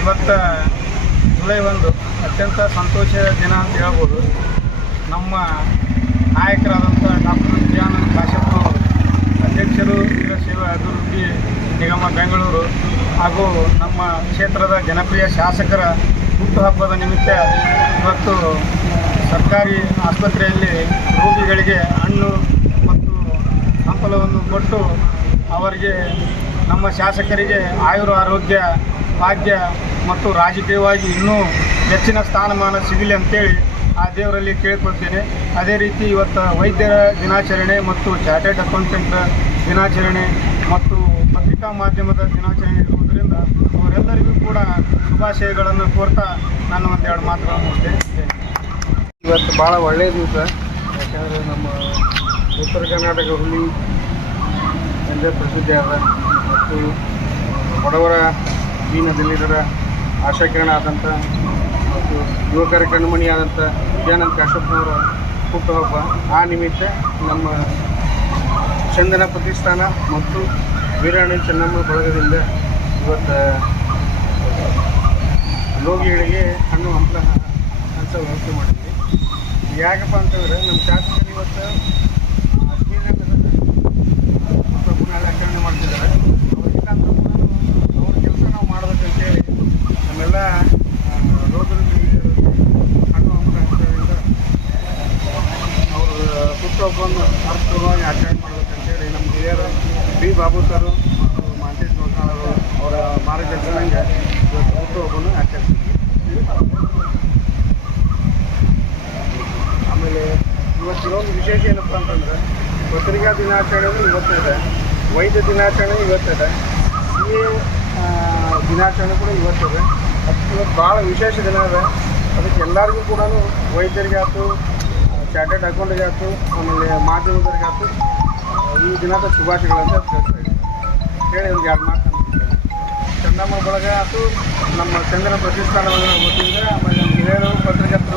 ಇವತ್ತು ಜುಲೈ ಒಂದು ಅತ್ಯಂತ ಸಂತೋಷದ ದಿನ ಅಂತ ಹೇಳ್ಬೋದು. ನಮ್ಮ ನಾಯಕರಾದಂಥ ಡಾಕ್ಟರ್ ವಿಜಯಾನಂದ ಕಾಶಪ್ಪ ಅಧ್ಯಕ್ಷರು ವೀರಶೈವ ಅಭಿವೃದ್ಧಿ ನಿಗಮ ಬೆಂಗಳೂರು ಹಾಗೂ ನಮ್ಮ ಕ್ಷೇತ್ರದ ಜನಪ್ರಿಯ ಶಾಸಕರ ಹುಟ್ಟುಹಬ್ಬದ ನಿಮಿತ್ತ ಇವತ್ತು ಸರ್ಕಾರಿ ಆಸ್ಪತ್ರೆಯಲ್ಲಿ ರೋಗಿಗಳಿಗೆ ಹಣ್ಣು ಮತ್ತು ಹಂಪಲವನ್ನು ಕೊಟ್ಟು ಅವರಿಗೆ ನಮ್ಮ ಶಾಸಕರಿಗೆ ಆಯುರ ಆರೋಗ್ಯ, ಭಾಗ್ಯ ಮತ್ತು ರಾಜಕೀಯವಾಗಿ ಇನ್ನೂ ಹೆಚ್ಚಿನ ಸ್ಥಾನಮಾನ ಸಿಗಲಿ ಅಂತೇಳಿ ಆ ದೇವರಲ್ಲಿ ಕೇಳ್ಕೊಳ್ತೇನೆ. ಅದೇ ರೀತಿ ಇವತ್ತು ವೈದ್ಯರ ದಿನಾಚರಣೆ ಮತ್ತು ಚಾರ್ಟೆಡ್ ಅಕೌಂಟೆಂಟ್ ದಿನಾಚರಣೆ ಮತ್ತು ಪತ್ರಿಕಾ ಮಾಧ್ಯಮದ ದಿನಾಚರಣೆ ಇರುವುದರಿಂದ ಅವರೆಲ್ಲರಿಗೂ ಕೂಡ ಶುಭಾಶಯಗಳನ್ನು ಕೋರ್ತಾ ನಾನು ಒಂದೆರಡು ಮಾತುಗಳನ್ನು ಮುಗಿಸ್ತೇನೆ. ಇವತ್ತು ಭಾಳ ಒಳ್ಳೆಯ ದಿವಸ. ಯಾಕಂದರೆ ನಮ್ಮ ಉತ್ತರ ಕರ್ನಾಟಕ ಹುಲಿ ಎಂದೇ ಪ್ರಸಿದ್ಧಿ ಆದ ಮತ್ತು ಬಡವರ ದೀನ ದಲಿತರ ಆಶಾಕಿರಣ ಆದಂಥ ಮತ್ತು ಯುವಕರ ಕಣ್ಮಣಿ ಆದಂಥ ವಿದ್ಯಾನಂದ ಕಾಶ್ಯಪ್ನವರ ಹುಟ್ಟುಹಬ್ಬ, ಆ ನಿಮಿತ್ತ ನಮ್ಮ ಚಂದನ ಪ್ರತಿಷ್ಠಾನ ಮತ್ತು ವೀರಾಣಿ ಚೆನ್ನಮ್ಮ ಬಳಗದಿಂದ ಇವತ್ತು ರೋಗಿಗಳಿಗೆ ಹಣ್ಣು, ಹಂಪಲ ಅಂತ ವ್ಯವಸ್ಥೆ ಮಾಡಿದ್ವಿ. ಯಾಕಪ್ಪ ಅಂತಂದ್ರೆ ನಮ್ಮ ಶಾಸಕರು ಇವತ್ತು ಬಾಬು ಸರು ಮತ್ತು ಮಾಂತೇಶ್ ಗೋಕಾಳರು ಅವರ ಮಾರ್ಗದರ್ಶನಂಗೆ ಇವತ್ತು ಹುಟ್ಟುಹಬ್ಬವನ್ನು ಆಚರಿಸ್ತೀವಿ ಆಮೇಲೆ ಇವತ್ತು ಇನ್ನೊಂದು ವಿಶೇಷ ಏನಪ್ಪ ಅಂತಂದ್ರೆ ಪತ್ರಿಕಾ ದಿನಾಚರಣೆ ಇವತ್ತಿದೆ. ವೈದ್ಯ ದಿನಾಚರಣೆ ಇವತ್ತಿದೆ. ಸಿ ಎ ದಿನಾಚರಣೆ ಕೂಡ ಇವತ್ತಿದೆ. ಅದಕ್ಕೆ ಇವತ್ತು ಭಾಳ ವಿಶೇಷ ದಿನ ಇದೆ. ಅದಕ್ಕೆ ಎಲ್ಲರಿಗೂ ಕೂಡ ವೈದ್ಯರಿಗೆ ಆಯ್ತು, ಚಾರ್ಟೆಡ್ ಅಕೌಂಟಿಗೆ ಆಯ್ತು, ಆಮೇಲೆ ಮಾಧ್ಯಮದವ್ರಿಗೆ ಆಯ್ತು. ಈ ದಿನದ ಶುಭಾಶಯಗಳಂತ ತಿಳಿಸ್ತಾ ಇದ್ದೀನಿ ಹೇಳಿ ಒಂದು ಎರಡು ಮಾತು. ಚಂದಮ್ಮ ಬಳಗ ಆಯ್ತು ನಮ್ಮ ಚಂದ್ರನ ಪ್ರತಿಷ್ಠಾನವನ್ನು ವತಿಯಿಂದ ಆಮೇಲೆ ನಮ್ಮ ಹಿರಿಯರು ಪತ್ರಕರ್ತರ